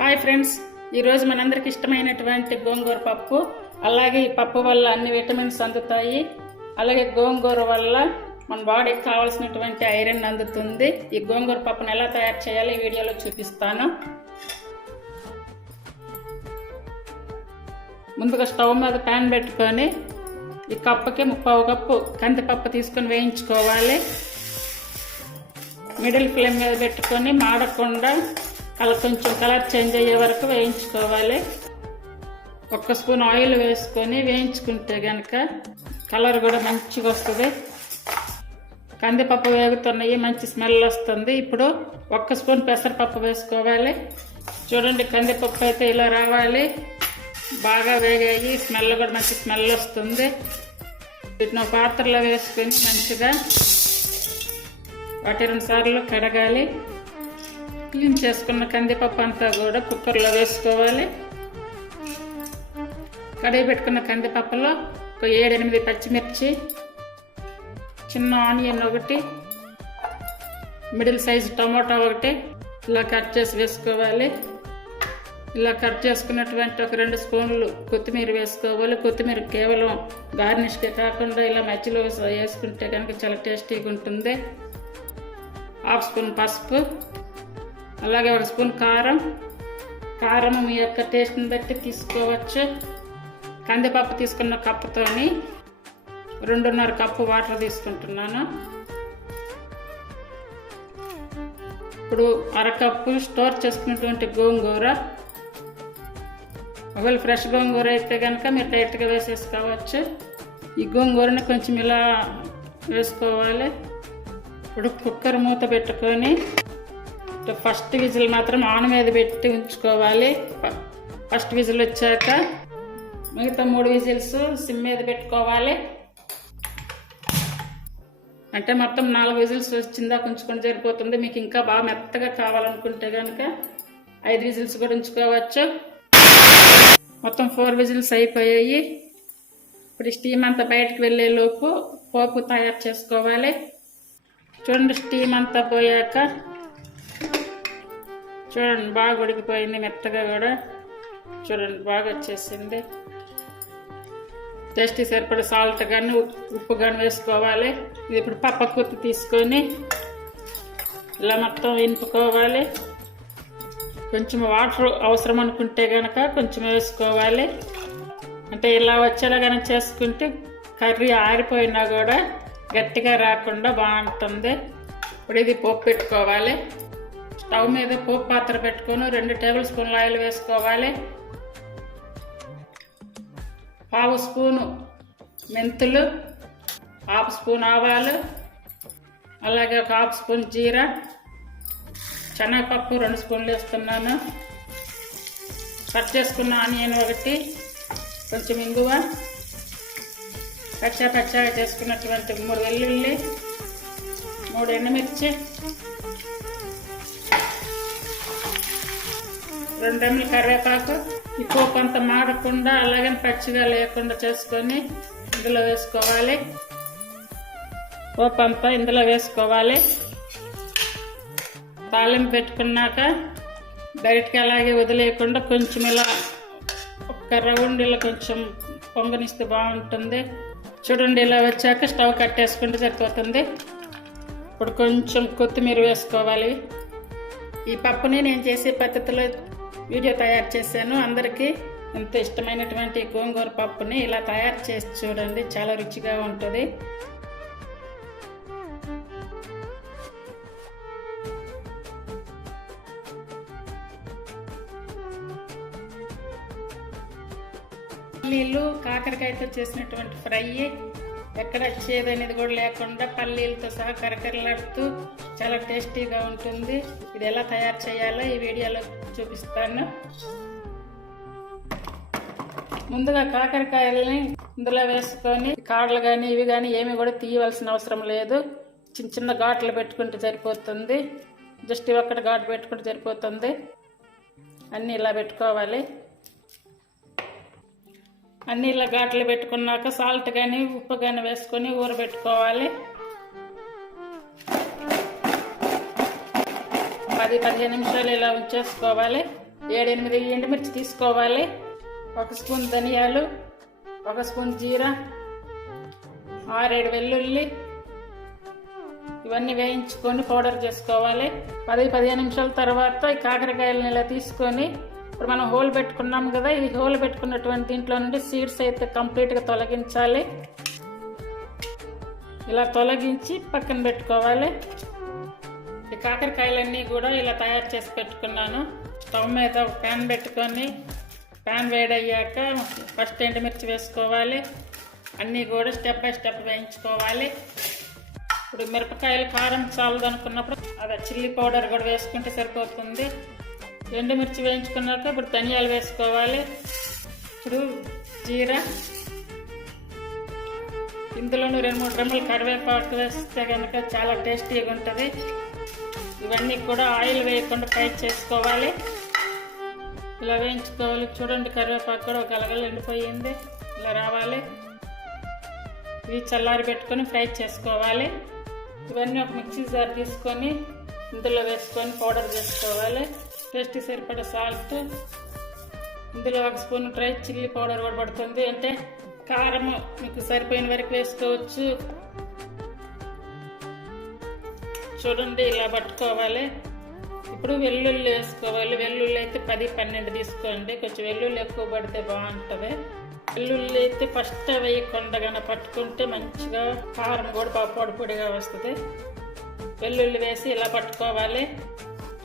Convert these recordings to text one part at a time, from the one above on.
Hi friends, ఈరోజు మనందరికి ఇష్టమైనటువంటి గోంగూర పప్పు. అలాగే ఈ పప్పు వల్ల అన్ని విటమిన్స్ అందుతాయి. అలాగే గోంగూర వల్ల మన బాడీకి కావాల్సినటువంటి ఐరన్ అందుతుంది. ఈ గోంగూర పప్పును ఎలా తయారు చేయాలో ఈ వీడియోలో చూపిస్తాను. ముందుగా స్టవ్ మీద ప్యాన్ పెట్టుకొని ఈ కప్పుకి 1/4 కప్పు కందిపప్పు తీసుకొని వేయించుకోవాలి. మిడిల్ ఫ్లేమ్ మీద పెట్టుకొని మాడకుండా కొంచెం కలర్ చేంజ్ అయ్యే వరకు వేయించుకోవాలి. 1 స్పూన్ ఆయిల్ వేసుకొని వేయించుకుంటే కనుక కలర్ కూడా మంచిగా వస్తుంది. కందిపప్పు వేగుతున్నాయి, మంచి స్మెల్ వస్తుంది. ఇప్పుడు 1 స్పూన్ పెసరపప్పు వేసుకోవాలి. చూడండి, కందిపప్పు అయితే ఇలా రావాలి. బాగా వేగాయి, స్మెల్ కూడా మంచి స్మెల్ వస్తుంది. వీటిని పాత్రలో వేసుకొని మంచిగా 1-2 సార్లు కడగాలి. క్లీన్ చేసుకున్న కందిపప్పు అంతా కూడా కుక్కర్లో వేసుకోవాలి. కడిగి పెట్టుకున్న కందిపప్పులో ఒక 7-8 పచ్చిమిర్చి, చిన్న ఆనియన్ ఒకటి, మిడిల్ సైజు టమోటా ఒకటి ఇలా కట్ చేసి వేసుకోవాలి. ఇలా కట్ చేసుకున్నటువంటి ఒక 2 స్పూన్లు కొత్తిమీర వేసుకోవాలి. కొత్తిమీర కేవలం గార్నిష్కే కాకుండా ఇలా మధ్యలో వేసుకుంటే కనుక చాలా టేస్టీగా ఉంటుంది. 1/2 స్పూన్ పసుపు, అలాగే 1 స్పూన్ కారం మీ యొక్క టేస్ట్ని బట్టి తీసుకోవచ్చు. కందిపప్పు తీసుకున్న కప్పుతోని 2.5 కప్పు వాటర్ తీసుకుంటున్నాను. ఇప్పుడు 1/2 కప్పు స్టోర్ చేసుకున్నటువంటి గోంగూర. ఒకవేళ ఫ్రెష్ గోంగూర అయితే కనుక మీరు డైరెక్ట్గా వేసేసుకోవచ్చు. ఈ గోంగూరని కొంచెం ఇలా వేసుకోవాలి. ఇప్పుడు కుక్కర్ మూత పెట్టుకొని ఫస్ట్ విజిల్ మాత్రం ఆన్ మీద పెట్టి ఉంచుకోవాలి. ఫస్ట్ విజిల్ వచ్చాక మిగతా 3 విజిల్స్ సిమ్ మీద పెట్టుకోవాలి. అంటే మొత్తం 4 విజిల్స్ వచ్చిందా ఉంచుకొని సరిపోతుంది. మీకు ఇంకా బాగా మెత్తగా కావాలనుకుంటే కనుక 5 విజిల్స్ కూడా ఉంచుకోవచ్చు. మొత్తం 4 విజిల్స్ అయిపోయాయి. ఇప్పుడు స్టీమ్ అంతా బయటకు వెళ్ళే లోపు పోపు తయారు చేసుకోవాలి. చూడండి, స్టీమ్ అంతా పోయాక చూడండి బాగా ఉడికిపోయింది, మెత్తగా కూడా చూడండి బాగా వచ్చేసింది. టేస్టీ సరిపడ సాల్ట్ కానీ ఉప్పు కానీ వేసుకోవాలి. ఇది ఇప్పుడు పప్పుకొత్తి తీసుకొని ఇలా మొత్తం వినుపుకోవాలి. కొంచెం వాటర్ అవసరం అనుకుంటే కనుక కొంచెం వేసుకోవాలి. అంటే ఇలా వచ్చేలా కనుక చేసుకుంటే కర్రీ ఆరిపోయినా కూడా గట్టిగా రాకుండా బాగుంటుంది. ఇప్పుడు ఇది పోపు పెట్టుకోవాలి. స్టవ్ మీద పోపు పాత్ర పెట్టుకొని 2 టేబుల్ స్పూన్ల ఆయిల్ వేసుకోవాలి. 1/2 స్పూను మెంతులు, 1/2 స్పూన్ ఆవాలు, అలాగే 1/2 స్పూన్ జీరా, శనగపప్పు 2 స్పూన్లు వేస్తున్నాను. కట్ చేసుకున్న ఆనియన్ ఒకటి, కొంచెం ఇంగువ, పచ్చగా చేసుకున్నటువంటి 3 వెల్లుల్లి, 3 ఎండుమిర్చి, 2 రెమ్మల కరివేపాకు. ఈ పోపు అంతా మాడకుండా అలాగే పచ్చిగా లేకుండా చేసుకొని ఇందులో వేసుకోవాలి. పోపు అంతా ఇందులో వేసుకోవాలి. తాలింపు పెట్టుకున్నాక డైరెక్ట్గా అలాగే వదిలేయకుండా కొంచెం ఇలా 1 రౌండ్ ఇలా కొంచెం పొంగనిస్తే బాగుంటుంది. చూడండి, ఇలా వచ్చాక స్టవ్ కట్టేసుకుంటే సరిపోతుంది. ఇప్పుడు కొంచెం కొత్తిమీర వేసుకోవాలి. ఈ పప్పుని నేను చేసే పద్ధతిలో వీడియో తయారు చేశాను. అందరికీ ఎంతో ఇష్టమైనటువంటి గోంగూర పప్పుని ఇలా తయారు చేసి చూడండి, చాలా రుచిగా ఉంటుంది. పల్లీలు కాకరకాయతో చేసినటువంటి ఫ్రై, ఎక్కడ చేదనేది కూడా లేకుండా పల్లీలతో సహా కరకరలాడుతూ చాలా టేస్టీగా ఉంటుంది. ఇది ఎలా తయారు చేయాలో ఈ వీడియోలో చూపిస్తాను. ముందుగా కాకరకాయలని ఇందులో వేసుకొని కాడలు కానీ ఇవి కానీ ఏమి కూడా తీయవలసిన అవసరం లేదు. చిన్న ఘాట్లు పెట్టుకుంటే సరిపోతుంది. జస్ట్ 1 ఘాటు పెట్టుకుంటే సరిపోతుంది. అన్నీ ఇలా పెట్టుకోవాలి. అన్నీ ఇలా ఘాట్లు పెట్టుకున్నాక సాల్ట్ కానీ ఉప్పు కానీ వేసుకొని ఊరబెట్టుకోవాలి. 10-15 నిమిషాలు ఇలా ఉంచేసుకోవాలి. 7-8 ఎండుమిర్చి తీసుకోవాలి, 1 స్పూన్ ధనియాలు, 1 స్పూన్ జీరా, 6-7 వెల్లుల్లి, ఇవన్నీ వేయించుకొని పౌడర్ చేసుకోవాలి. 10-15 నిమిషాల తర్వాత ఈ కాకరకాయలను ఇలా తీసుకొని ఇప్పుడు మనం హోల్ పెట్టుకున్నాం కదా, ఈ హోల్ పెట్టుకున్నటువంటి దీంట్లో నుండి సీడ్స్ అయితే కంప్లీట్గా తొలగించాలి. ఇలా తొలగించి పక్కన పెట్టుకోవాలి. ఈ కాకరకాయలన్నీ కూడా ఇలా తయారు చేసి పెట్టుకున్నాను. స్టవ్ మీద ఒక ప్యాన్ పెట్టుకొని ప్యాన్ వేడయ్యాక ఫస్ట్ ఎండుమిర్చి వేసుకోవాలి. అన్నీ కూడా స్టెప్ బై స్టెప్ వేయించుకోవాలి. ఇప్పుడు మిరపకాయలు కారం చాలదు అనుకున్నప్పుడు అదే చిల్లీ పౌడర్ కూడా వేసుకుంటే సరిపోతుంది. ఎండుమిర్చి వేయించుకున్నాక ఇప్పుడు ధనియాలు వేసుకోవాలి. ఇప్పుడు జీరా, ఇందులోనూ 2-3 రెమ్మలు కరివేపాకు వేస్తే కనుక చాలా టేస్టీగా ఉంటుంది. ఇవన్నీ కూడా ఆయిల్ వేయకుండా ఫ్రై చేసుకోవాలి. ఇలా వేయించుకోవాలి. చూడండి కరివేపాకు కూడా ఒక గలగల ఎండిపోయింది, ఇలా రావాలి. ఇవి చల్లారి పెట్టుకొని ఫ్రై చేసుకోవాలి. ఇవన్నీ ఒక మిక్సీ జార్ తీసుకొని ఇందులో వేసుకొని పౌడర్ చేసుకోవాలి. టేస్ట్కి సరిపడే సాల్ట్, ఇందులో 1 స్పూన్ డ్రై చిల్లీ పౌడర్ కూడా పడుతుంది. అంటే కారం మీకు సరిపోయిన వరకు వేసుకోవచ్చు. చూడండి ఇలా పట్టుకోవాలి. ఇప్పుడు వెల్లుల్లి వేసుకోవాలి. వెల్లుల్లి అయితే 10-12 తీసుకోండి, కొంచెం వెల్లుల్లి ఎక్కువ పడితే బాగుంటుంది. వెల్లుల్లి అయితే ఫస్ట్ వేయకుండా పట్టుకుంటే మంచిగా కారం కూడా పొడిగా వస్తుంది. వెల్లుల్లి వేసి ఇలా పట్టుకోవాలి.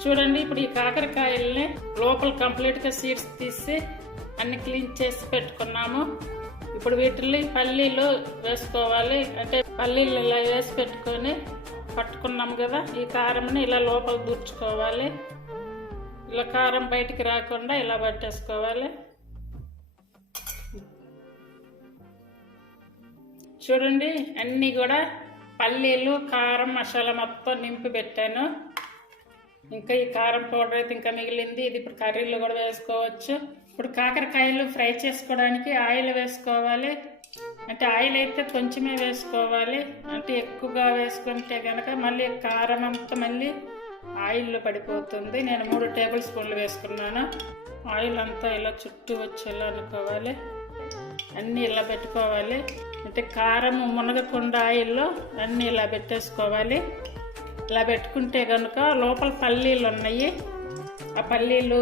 చూడండి ఇప్పుడు ఈ కాకరకాయల్ని లోపల కంప్లీట్గా సీడ్స్ తీసి అన్ని క్లీన్ చేసి పెట్టుకున్నాము. ఇప్పుడు వీటిని పల్లీలు వేసుకోవాలి. అంటే పల్లీలు ఇలా వేసి పెట్టుకొని పట్టుకున్నాం కదా, ఈ కారంని ఇలా లోపల దూర్చుకోవాలి. ఇలా కారం బయటికి రాకుండా ఇలా పట్టేసుకోవాలి. చూడండి అన్నీ కూడా పల్లీలు, కారం, మసాలా మొత్తం నింపి పెట్టాను. ఇంకా ఈ కారం పౌడర్ అయితే ఇంకా మిగిలింది, ఇది ఇప్పుడు కర్రీలో కూడా వేసుకోవచ్చు. ఇప్పుడు కాకరకాయలు ఫ్రై చేసుకోవడానికి ఆయిల్ వేసుకోవాలి. అంటే ఆయిల్ అయితే కొంచెమే వేసుకోవాలి, అంటే ఎక్కువగా వేసుకుంటే కనుక మళ్ళీ కారం అంతా మళ్ళీ ఆయిల్లో పడిపోతుంది. నేను 3 టేబుల్ స్పూన్లు వేసుకున్నాను. ఆయిల్ అంతా ఇలా చుట్టూ వచ్చేలా అనుకోవాలి. అన్నీ ఇలా పెట్టుకోవాలి. అంటే కారం మునగకుండా ఆయిల్లో అన్నీ ఇలా పెట్టేసుకోవాలి. ఇలా పెట్టుకుంటే కనుక లోపల పల్లీలు ఉన్నాయి, ఆ పల్లీలు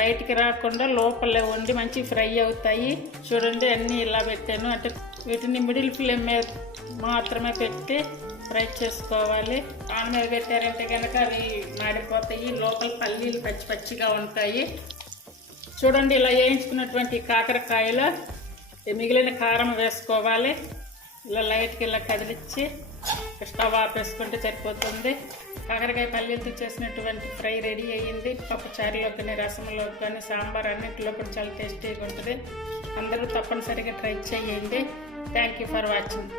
బయటికి రాకుండా లోపల ఉండి మంచి ఫ్రై అవుతాయి. చూడండి అన్నీ ఇలా పెట్టాను. అంటే వీటిని మిడిల్ ఫ్లేమ్ మీద మాత్రమే పెట్టి ఫ్రై చేసుకోవాలి. పాన్ మీద పెట్టారంటే కనుక అవి మాడిపోతాయి, లోపల పల్లీలు పచ్చిగా ఉంటాయి. చూడండి ఇలా వేయించుకున్నటువంటి కాకరకాయలు మిగిలిన కారం వేసుకోవాలి. ఇలా లైట్గా ఇలా కదిలిచ్చి స్టవ్ ఆపేసుకుంటే సరిపోతుంది. కాకరకాయ పల్లీలతో చేసినటువంటి ఫ్రై రెడీ అయ్యింది. పప్పు చారులో కానీ, రసంలో కానీ, సాంబార్ అన్నింటిలో కూడా చాలా టేస్టీగా ఉంటుంది. అందరూ తప్పనిసరిగా ట్రై చేయండి. Thank you for watching.